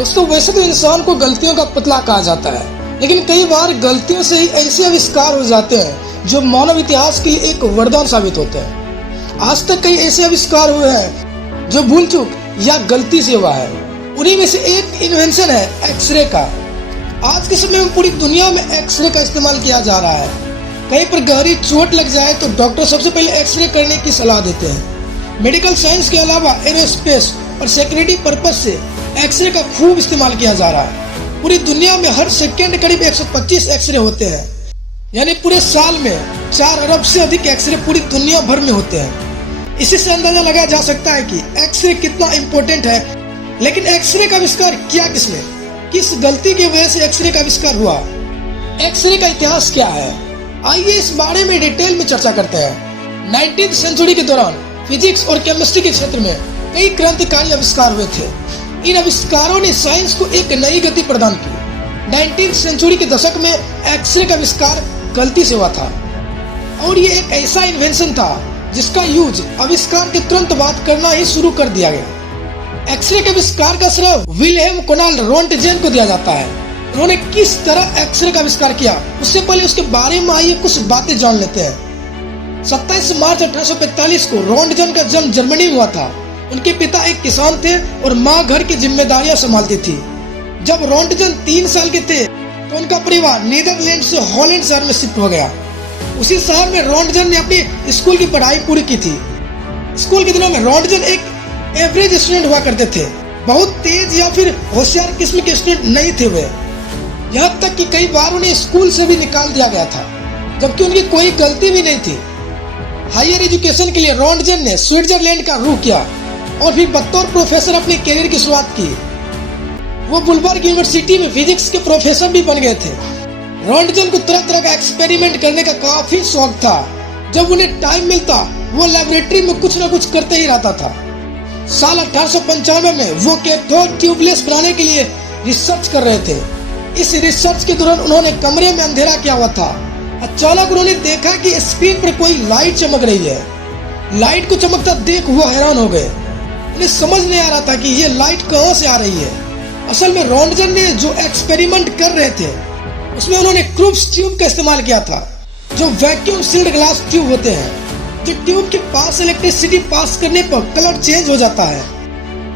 दोस्तों, वैसे तो इंसान को गलतियों का पुतला कहा जाता है, लेकिन कई बार गलतियों से ही ऐसे आविष्कार हो जाते हैं जो मानव इतिहास के लिए एक वरदान साबित होते हैं। आज तक कई ऐसे आविष्कार हुए हैं जो भूल चूक या गलती से हुआ है। उन्हीं में से एक इन्वेंशन है एक्सरे का। आज के समय में पूरी दुनिया में एक्सरे का इस्तेमाल किया जा रहा है। कहीं पर गहरी चोट लग जाए तो डॉक्टर सबसे पहले एक्सरे करने की सलाह देते हैं। मेडिकल साइंस के अलावा एरोस्पेस और सिक्योरिटी पर्पज से एक्सरे का खूब इस्तेमाल किया जा रहा है। पूरी दुनिया में हर सेकेंड करीब 125 एक्सरे होते हैं, यानी पूरे साल में 4 अरब से अधिक एक्सरे पूरी दुनिया भर में होते हैं। इसी से अंदाजा लगाया जा सकता है कि एक्सरे कितना इम्पोर्टेंट है। लेकिन एक्सरे का आविष्कार किया किसने, किस गलती की वजह से एक्सरे का आविष्कार हुआ, एक्सरे का इतिहास क्या है, आइए इस बारे में डिटेल में चर्चा करते हैं। 19वीं सेंचुरी के दौरान फिजिक्स और केमिस्ट्री के क्षेत्र में कई क्रांतिकारी आविष्कार हुए थे। इन आविष्कारों ने साइंस को एक नई गति प्रदान की। 19वीं सेंचुरी के दशक में एक्सरे का आविष्कार गलती से हुआ था, और ये एक ऐसा इन्वेंशन था जिसका यूज आविष्कार के तुरंत बाद करना ही शुरू कर दिया गया। एक्सरे के आविष्कार का श्रेय विल्हेम कोनाल्ड रोंटगेन को दिया जाता है। उन्होंने किस तरह एक्सरे का आविष्कार किया, उससे पहले उसके बारे में आइए कुछ बातें जान लेते हैं। 27 मार्च 1845 को रोंटगेन का जन्म जर्मनी में हुआ था। उनके पिता एक किसान थे और माँ घर की जिम्मेदारियां संभालती थी। जब रोंटगेन 3 साल के थे तो उनका परिवार नीदरलैंड से हॉलैंड शहर में शिफ्ट हो गया। उसी शहर में रोंटगेन ने अपनी स्कूल की पढ़ाई पूरी की थी। स्कूल के दिनों में रोंटगेन एक एवरेज स्टूडेंट हुआ करते थे। बहुत तेज या फिर होशियार किस्म के स्टूडेंट नहीं थे वे। यहाँ तक कि कई बार उन्हें स्कूल से भी निकाल दिया गया था, जबकि उनकी कोई गलती भी नहीं थी। हायर एजुकेशन के लिए रोंटगेन ने स्विट्जरलैंड का रुख किया और फिर बतौर प्रोफेसर अपने करियर की शुरुआत की। वो बुलबर्ग यूनिवर्सिटी में फिजिक्स के प्रोफेसर भी बन गए थे। रोंटगेन को तरह तरह का एक्सपेरिमेंट करने का काफी शौक था। जब उन्हें टाइम मिलता वो लेबोरेटरी में कुछ न कुछ करते ही रहता था। साल 1895 में वो कैथोड ट्यूबलेस बनाने के लिए रिसर्च कर रहे थे। इस रिसर्च के दौरान उन्होंने कमरे में अंधेरा किया हुआ था। अचानक उन्होंने देखा कि स्क्रीन पर कोई लाइट चमक रही है। लाइट को चमकता देख वो हैरान हो गए। उन्हें समझ नहीं आ रहा था कि ये लाइट कहाँ से आ रही है। असल में रोंटगेन ने जो एक्सपेरिमेंट कर रहे थे उसमें उन्होंने क्रूब्स ट्यूब का इस्तेमाल किया था, जो वैक्यूम सील्ड ग्लास ट्यूब होते हैं। जो ट्यूब के पास इलेक्ट्रिसिटी पास करने पर कलर चेंज हो जाता है।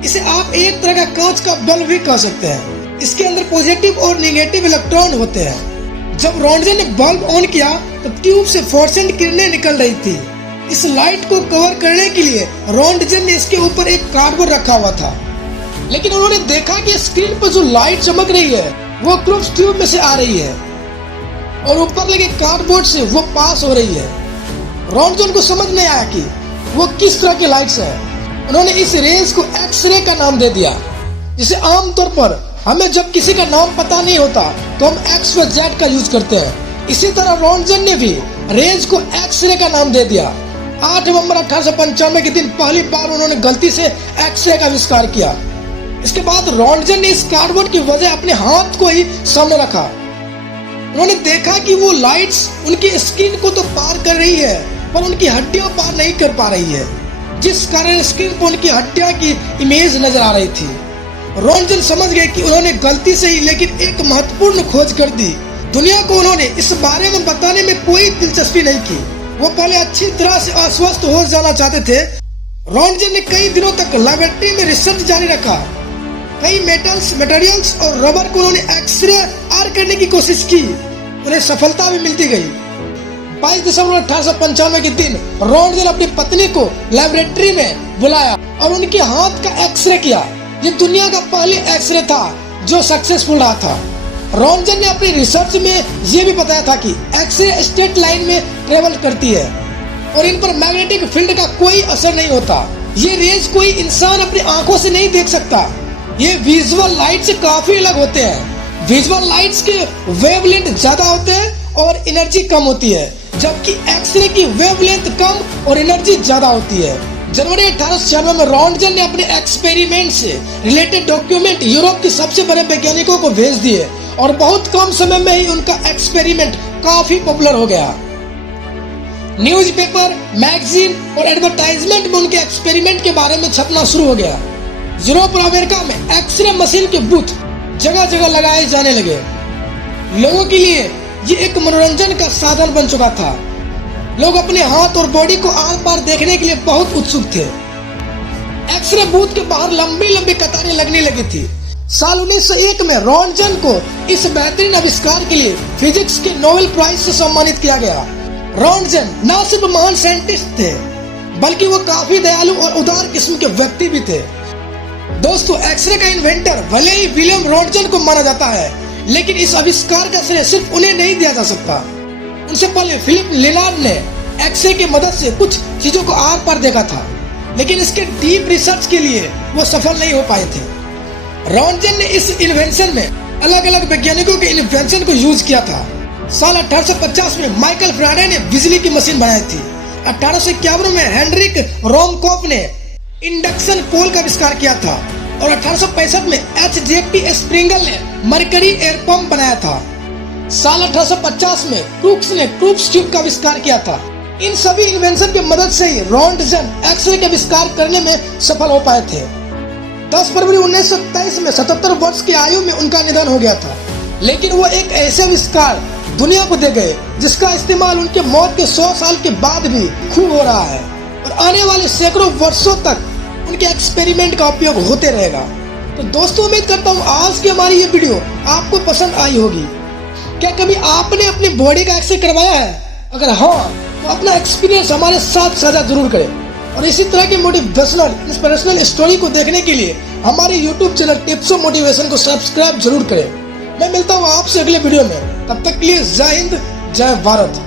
इसे आप एक तरह का कांच का बल्ब भी कह सकते हैं। इसके अंदर पॉजिटिव और नेगेटिव इलेक्ट्रॉन होते हैं। जब रोंटगेन ने बल्ब ऑन किया तो ट्यूब से फ्लोरेसेंट किरणें निकल रही थी। इस लाइट को कवर करने के लिए रोंटगेन ने इसके ऊपर एक कार्डबोर्ड रखा हुआ था, लेकिन उन्होंने देखा कि स्क्रीन पर जो लाइट चमक रही है वो क्रूब्स ट्यूब में से आ रही है और ऊपर लगे कार्डबोर्ड से वो पास हो रही है। रोंटगेन को समझ नहीं आया कि वो किस तरह की लाइट्स है। उन्होंने इस रेंज को एक्सरे का नाम दे दिया। जिसे आमतौर पर हमें जब किसी का नाम पता नहीं होता तो हम एक्स व जेड का यूज करते हैं। इसी तरह रोंटगेन ने भी रेंज को एक्सरे का नाम दे दिया। 8 नवंबर 1895 के दिन पहली बार उन्होंने गलती से एक्सरे का आविष्कार किया। इसके बाद रोंटगेन ने इस कार्डबोर्ड की वजह अपने हाथ को ही सामने रखा। उन्होंने देखा कि वो लाइट्स उनकी स्किन को तो पार कर रही है पर उनकी हड्डियां पार नहीं कर पा रही है, जिस कारण स्क्रीन पर उनकी हड्डियां की इमेज नजर आ रही थी। रोंटगेन समझ गए कि उन्होंने गलती से ही लेकिन एक महत्वपूर्ण खोज कर दी। दुनिया को उन्होंने इस बारे में बताने में कोई दिलचस्पी नहीं की। वो पहले अच्छी तरह से अस्वस्थ हो जाना चाहते थे। रोंटगेन ने कई दिनों तक लेबोरेटरी में रिसर्च जारी रखा। कई मेटल्स, मटेरियल्स और रबर को उन्होंने एक्सरे आर करने की कोशिश की। उन्हें सफलता भी मिलती गई। 22 दिसंबर 1895 के दिन रोंटगेन अपनी पत्नी को लेबोरेटरी में बुलाया और उनके हाथ का एक्सरे किया। ये दुनिया का पहले एक्सरे था जो सक्सेसफुल रहा था। रोंटगेन ने अपनी रिसर्च में ये भी बताया था कि एक्सरे स्ट्रेट लाइन में ट्रेवल करती है और इन पर मैग्नेटिक फील्ड का कोई असर नहीं होता। ये रेज कोई इंसान अपनी आंखों से नहीं देख सकता। ये विजुअल लाइट से काफी अलग होते हैं। विजुअल लाइट्स के वेवलेंथ ज्यादा होते हैं और एनर्जी कम होती है, जबकि एक्सरे की वेवलेंथ कम और एनर्जी ज्यादा होती है। जनवरी 1896 में रोंटगेन ने अपने एक्सपेरिमेंट से रिलेटेड डॉक्यूमेंट यूरोप के सबसे बड़े वैज्ञानिकों को भेज दिए और बहुत कम समय में ही उनका एक्सपेरिमेंट काफी पॉपुलर हो गया। न्यूज़पेपर, मैगजीन और एडवर्टाइजमेंट में उनके एक्सपेरिमेंट के बारे में छपना शुरू हो गया। यूरोप और अमेरिका में एक्सरे मशीन के बूथ जगह जगह लगाए जाने लगे। लोगों के लिए ये एक मनोरंजन का साधन बन चुका था। लोग अपने हाथ और बॉडी को आर पार देखने के लिए बहुत उत्सुक थे। एक्सरे बूथ के बाहर लंबी लंबी कतारें लगने लगी थी। साल 1901 में रॉन्टजन को इस बेहतरीन आविष्कार के लिए फिजिक्स के नोबेल प्राइज से सम्मानित किया गया। रॉन्टजन न सिर्फ महान साइंटिस्ट थे, बल्कि वो काफी दयालु और उदार किस्म के व्यक्ति भी थे। दोस्तों, एक्सरे का इन्वेंटर भले ही विलियम रॉन्टजन को माना जाता है, लेकिन इस आविष्कार का श्रेय सिर्फ उन्हें नहीं दिया जा सकता। उनसे पहले फिलिप लेनार्ड ने एक्सरे की मदद से कुछ चीजों को आर पार देखा था, लेकिन इसके डीप रिसर्च के लिए वो सफल नहीं हो पाए थे। रॉन्टजन ने इस इन्वेंशन में अलग अलग वैज्ञानिकों के इन्वेंशन को यूज किया था। साल 1850 में माइकल फ्राडे ने बिजली की मशीन बनाई थी। 1851 में हेनरिक रोमकोफ ने इंडक्शन कोल का आविष्कार किया था और 1865 में H.J.T. स्प्रिंगल ने मरकरी एयर पंप बनाया था। साल 1850 में क्रूक्स ने क्रूप्स ट्यूब का आविष्कार किया था। इन सभी इन्वेंशन की मदद से ही रॉन्टजन एक्सरे का आविष्कार करने में सफल हो पाए थे। 10 फरवरी 1923 में 77 वर्ष की आयु में उनका निधन हो गया था, लेकिन वो एक ऐसे आविष्कार दुनिया को दे गए जिसका इस्तेमाल उनके मौत के 100 साल के बाद भी खूब हो रहा है और आने वाले सैकड़ों वर्षों तक उनके एक्सपेरिमेंट का उपयोग होते रहेगा। तो दोस्तों, उम्मीद करता हूँ आज की हमारी ये वीडियो आपको पसंद आई होगी। क्या कभी आपने अपनी बॉडी का एक्सरे करवाया है? अगर हाँ, तो अपना एक्सपीरियंस हमारे साथ साझा जरूर करें और इसी तरह की मोटिवेशनल इंस्पिरेशनल स्टोरी को देखने के लिए हमारे YouTube channel tips of motivation को सब्सक्राइब जरूर करें। मैं मिलता हूँ आपसे अगले वीडियो में। तब तक के लिए जय हिंद, जय भारत।